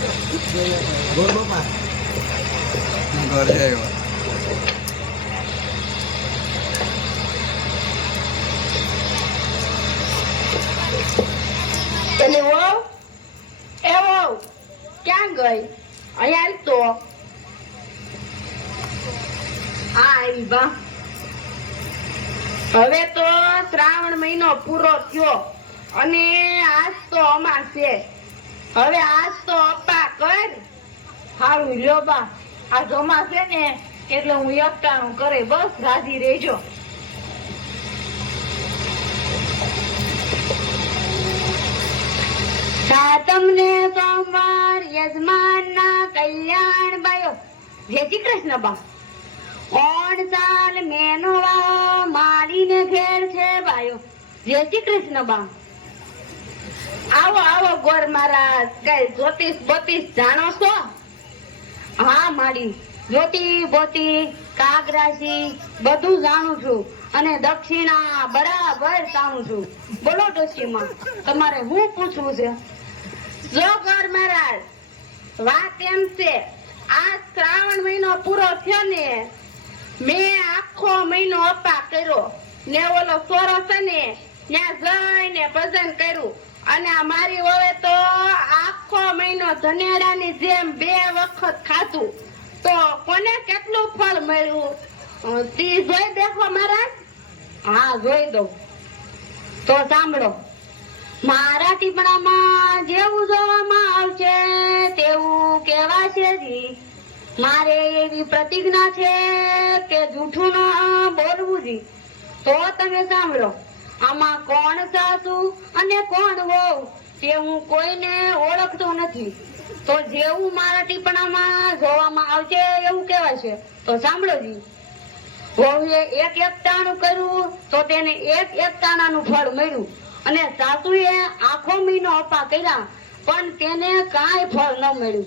બોલ બાપા ઘર જાય એટલે વો એ વો ક્યાં ગઈ અહીંયા તો આવી બા હવે તો શ્રાવણ મહિનો પૂરો થયો અને આજ તો અમાસ છે હવે આજ તો અપ્પા કર હારું લ્યો બા આ જમા છે ને એટલે હું એકટાણું કરે બસ રાજી રહેજો સાતમને સોમવાર યજમાનના કલ્યાણ બાયો જય શ્રી કૃષ્ણ બા ઓણ સાલ મેનો મારીને ઘેર છે બાયો જય શ્રી કૃષ્ણ બા આવો આવો ગોર મહારાજ કઈ જ્યોતિષ બોતિષ જાણો છો હા મારી જ્યોતિ બોતી કાગરાશી બધું જાણું છું અને દક્ષિણા બરાબર જાણું છું બોલો ડોશીમાં તમારે શું પૂછવું છે જો ગોર મહારાજ વાત એમ છે આ શ્રાવણ મહિનો પૂરો થયો ને મેં આખો મહિનો અપા કર્યો ને ઓલો સોરો છે ને ત્યાં જઈને ભજન કર્યું અને આ મારી હવે તો આખો મહિનો ધનેડાની જેમ 2 વખત ખાધું તો કોને કેટલું ફળ મળ્યું તી જોઈ દેખો મહારાજ હા જોઈ દઉં તો સાંભળો મારા ટીપણામાં જેવું જોવામાં આવશે તેવું કહેવાશે જી મારે એવી પ્રતિજ્ઞા છે કે જૂઠું ન બોલવું જી તો તમે સાંભળો આમાં કોણ સાસુ અને કોણ વહુ તે હું કોઈને ઓળખતો નથી તો જેવું મારા ટીપણામાં જોવામાં આવશે એવું કહેવાશે તો સાંભળો જી વહુએ એક એકટાણું કર્યું તો તેને એક એકટાણાનું ફળ મળ્યું અને સાસુએ આખો મહિનો અપા કર્યા પણ તેને કાંઈ ફળ ન મળ્યું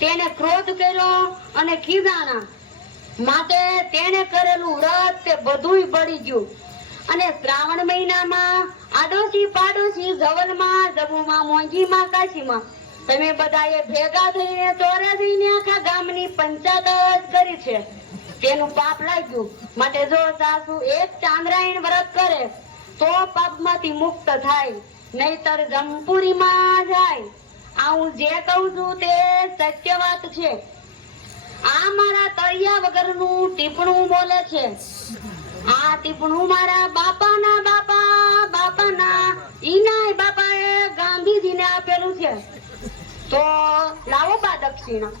તેને ક્રોધ કર્યો અને ખીજાણા માટે તેને કરેલું વ્રત તે બધુંય બળી ગયું અને શ્રાવણ મહિનામાં આડોશી પાડોશી ગવલમાં જબુમાં મોંઘીમાં કાશીમાં તમે બધાએ ભેગા થઈને ચોરે થઈને આખા ગામની પંચાયત જ કરી છે તેનું પાપ લાગ્યું માટે જો સાસુ એક ચાંદ્રાયણ વ્રત કરે તો પાપમાંથી મુક્ત થાય નહીતર જમપુરીમાં જાય આ હું જે કહું છું તે સત્ય વાત છે આ મારા તળિયા વગરનું ટીપણું બોલે છે આ ટીપણું મારા બાપાના બાપાના ઈનાય બાપાએ ગાંધીજીને આપેલું છે તો લાવો બા દક્ષિણા